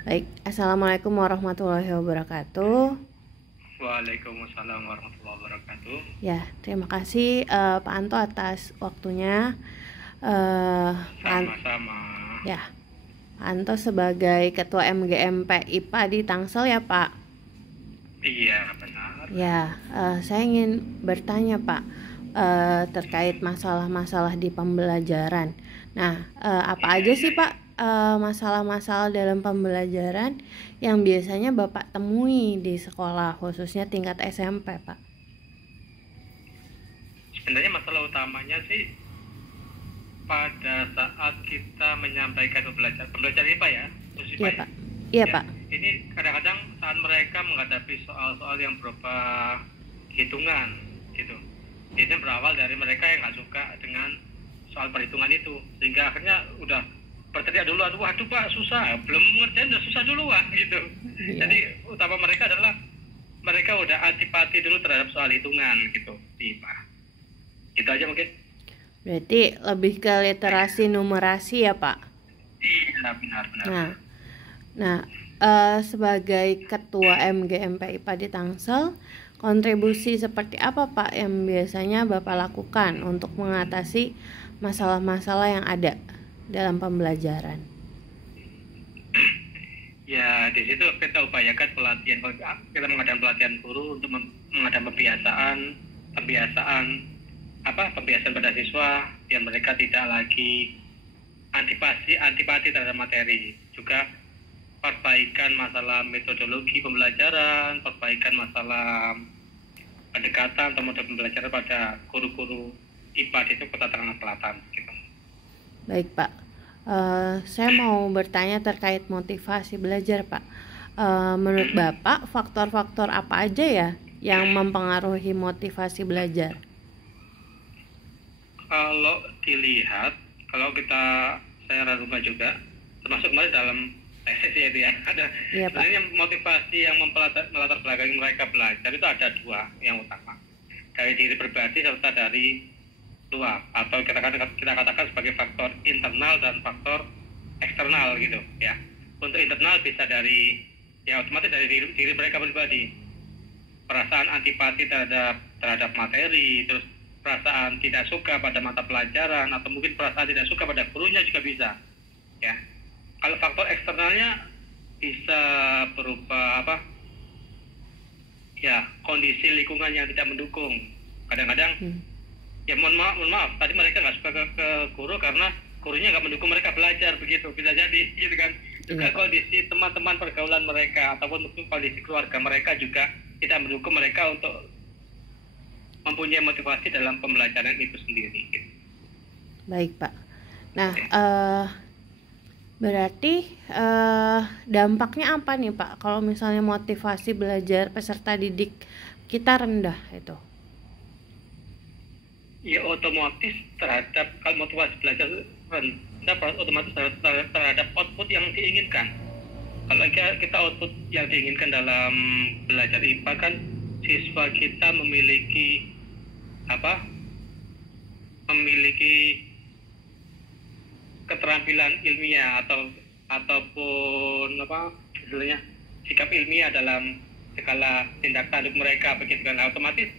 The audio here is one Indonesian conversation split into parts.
Baik, Assalamualaikum warahmatullahi wabarakatuh. Waalaikumsalam warahmatullahi wabarakatuh. Ya, terima kasih Pak Anto atas waktunya. Eh, Sama-sama. ya, Pak Anto sebagai Ketua MGMP IPA di Tangsel ya Pak. Iya, benar. Ya, saya ingin bertanya Pak terkait masalah-masalah di pembelajaran. Nah, apa aja sih Pak masalah-masalah dalam pembelajaran yang biasanya Bapak temui di sekolah, khususnya tingkat SMP Pak? Sebenarnya masalah utamanya sih pada saat kita menyampaikan pembelajaran IPA ya, khusus IPA Iya ya. Pak. Iya Ya, Pak. ini kadang-kadang saat mereka menghadapi soal-soal yang berupa hitungan gitu. Ini berawal dari mereka yang nggak suka dengan soal perhitungan itu, sehingga akhirnya udah berteriak duluan, waduh Pak susah, belum ngerjain udah susah duluan gitu. Iya. Jadi utama mereka adalah mereka udah antipati dulu terhadap soal hitungan gitu di IPA. Itu aja mungkin. Berarti lebih ke literasi numerasi ya Pak. Iya, benar-benar. Nah, sebagai Ketua MGMP IPA di Tangsel, kontribusi seperti apa Pak yang biasanya Bapak lakukan untuk mengatasi masalah-masalah yang ada dalam pembelajaran? Ya, di situ kita upayakan kita mengadakan pelatihan guru untuk mengadakan pembiasaan pada siswa yang mereka tidak lagi antipati terhadap materi. Juga perbaikan masalah metodologi pembelajaran, perbaikan masalah pendekatan atau model pembelajaran pada guru-guru IPA di itu Kota Tangerang Selatan gitu. Baik Pak, saya mau bertanya terkait motivasi belajar Pak. Menurut Bapak, faktor-faktor apa aja ya yang mempengaruhi motivasi belajar? Kalau dilihat, saya ragukan juga, termasuk kemarin dalam tesis ya itu ya, ada Iya Pak. sebenarnya motivasi yang melatar belakangi mereka belajar itu ada dua yang utama, dari diri pribadi serta dari luar, atau kita katakan sebagai faktor internal dan faktor eksternal gitu ya. Untuk internal bisa dari ya otomatis dari diri mereka pribadi, perasaan antipati terhadap materi, terus perasaan tidak suka pada mata pelajaran, atau mungkin perasaan tidak suka pada gurunya juga bisa ya. Kalau faktor eksternalnya bisa berupa ya, kondisi lingkungan yang tidak mendukung. Kadang-kadang ya mohon maaf tadi mereka nggak suka ke guru karena gurunya nggak mendukung mereka belajar, begitu bisa jadi gitu kan. Juga kondisi teman-teman pergaulan mereka ataupun mungkin kondisi keluarga mereka juga tidak mendukung mereka untuk mempunyai motivasi dalam pembelajaran itu sendiri gitu. Baik Pak. Nah, berarti dampaknya apa nih Pak kalau misalnya motivasi belajar peserta didik kita rendah itu? Ya otomatis kalau motivasi belajar rendah, otomatis terhadap output yang diinginkan. Kalau kita output yang diinginkan dalam belajar IPA kan, siswa kita memiliki keterampilan ilmiah ataupun istilahnya sikap ilmiah dalam segala tindak tanduk mereka, begitu kan. Otomatis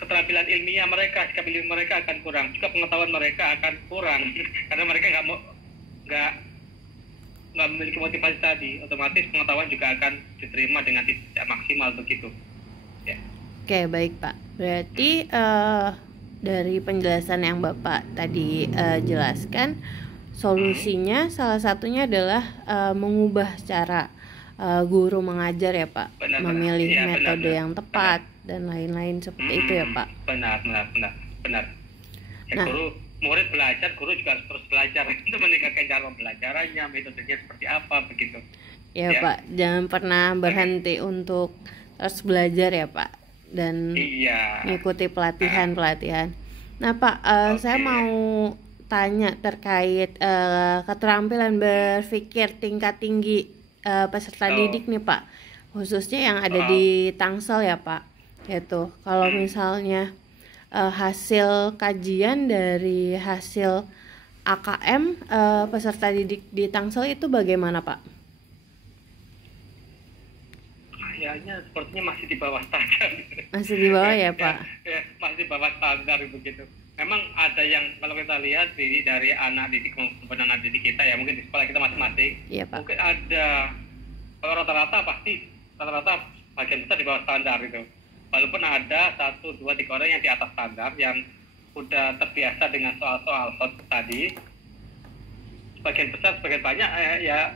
keterampilan ilmiah mereka, sikap ilmiah mereka akan kurang, juga pengetahuan mereka akan kurang karena mereka nggak memiliki motivasi tadi. Otomatis pengetahuan juga akan diterima dengan tidak maksimal begitu ya. Oke, baik Pak. Berarti dari penjelasan yang Bapak tadi jelaskan, solusinya salah satunya adalah mengubah cara guru mengajar ya Pak, memilih Ya, metode benar. yang tepat dan lain-lain seperti itu ya Pak. Benar. Ya, Nah, murid belajar, guru juga harus terus belajar untuk meningkatkan cara pembelajarannya, metodenya seperti apa begitu. ya Pak, jangan pernah berhenti untuk terus belajar ya Pak, dan Iya. mengikuti pelatihan-pelatihan. Nah Pak, saya mau tanya terkait keterampilan berpikir tingkat tinggi peserta didik nih Pak, khususnya yang ada di Tangsel ya Pak. Yaitu kalau misalnya hasil kajian dari hasil AKM peserta didik di Tangsel itu bagaimana Pak? usianya sepertinya masih di bawah standar. Masih di bawah ya Pak? Masih di bawah standar begitu. Memang ada yang kalau kita lihat dari anak didik maupun anak didik kita ya, mungkin di sekolah kita masing-masing, Iya Pak. mungkin ada, kalau rata-rata bagian besar di bawah standar gitu. Walaupun ada 1, 2, 3 orang yang di atas standar yang udah terbiasa dengan soal-soal hot tadi. Sebagian banyak ya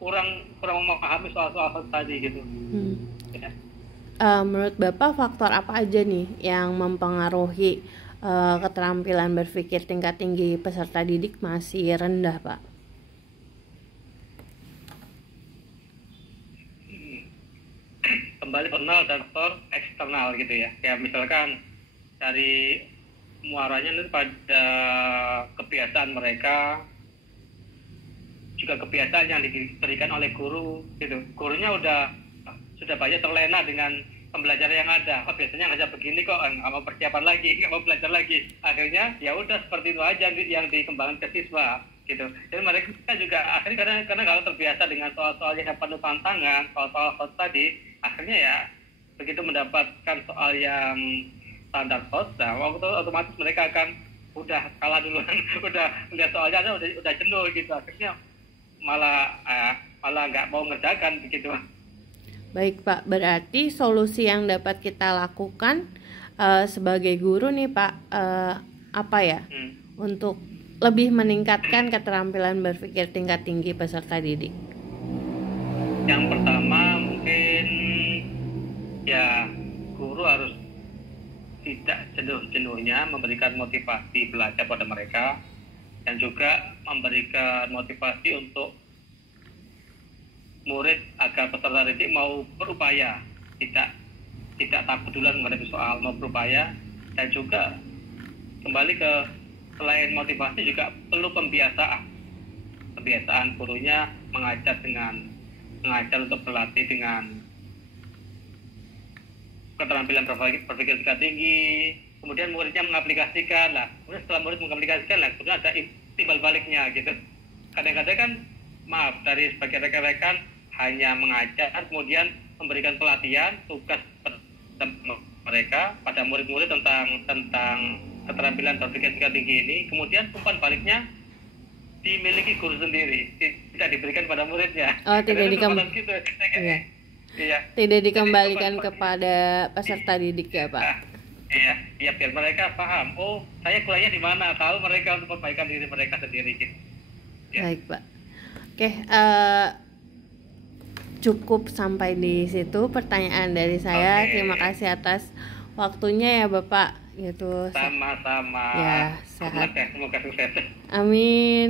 kurang memahami soal-soal hot tadi gitu. Ya. Menurut Bapak faktor apa aja nih yang mempengaruhi keterampilan berpikir tingkat tinggi peserta didik masih rendah Pak? Kembali internal dan faktor eksternal gitu ya. Ya misalkan dari muaranya itu pada kebiasaan mereka, juga kebiasaan yang diberikan oleh guru gitu. Gurunya sudah banyak terlena dengan pembelajaran yang ada. Biasanya ngajar begini kok, nggak mau persiapan lagi, nggak mau belajar lagi. Akhirnya ya udah seperti itu aja yang dikembangkan ke siswa gitu. Dan mereka juga akhirnya karena kalau terbiasa dengan soal-soal yang penuh tantangan, soal-soal hot tadi, akhirnya ya begitu mendapatkan soal yang standar hot, waktu otomatis mereka akan udah kalah duluan, udah lihat soalnya udah jenuh gitu. Akhirnya malah nggak mau ngerjakan begitu. Baik Pak, berarti solusi yang dapat kita lakukan sebagai guru nih Pak, apa ya, untuk lebih meningkatkan keterampilan berpikir tingkat tinggi peserta didik? Yang pertama mungkin ya guru harus tidak jenuh-jenuhnya memberikan motivasi belajar pada mereka, dan juga memberikan motivasi untuk murid agar peserta didik mau berupaya, tidak takut duluan menghadapi soal, mau berupaya. Dan juga kembali ke selain motivasi juga perlu kebiasaan gurunya mengajar untuk berlatih dengan keterampilan berpikir tingkat tinggi. Kemudian muridnya mengaplikasikan lah. Kemudian setelah murid mengaplikasikan lah, kemudian ada timbal baliknya gitu. Kadang-kadang kan dari sebagian rekan-rekan hanya mengajar, kemudian memberikan pelatihan tugas mereka pada murid-murid tentang keterampilan berpikir tingkat tinggi ini. Kemudian umpan baliknya dimiliki guru sendiri, tidak diberikan pada muridnya. Tidak dikembalikan kepada peserta didik ya Pak. Iya, biar mereka paham. Oh, saya kuliahnya di mana? Tahu mereka untuk perbaikan diri mereka sendiri. Gitu. Ya. Baik Pak. Oke, cukup sampai di situ pertanyaan dari saya. Terima kasih atas waktunya ya Bapak. Gitu. Sama-sama. Ya, sehat. Semoga sukses. Amin.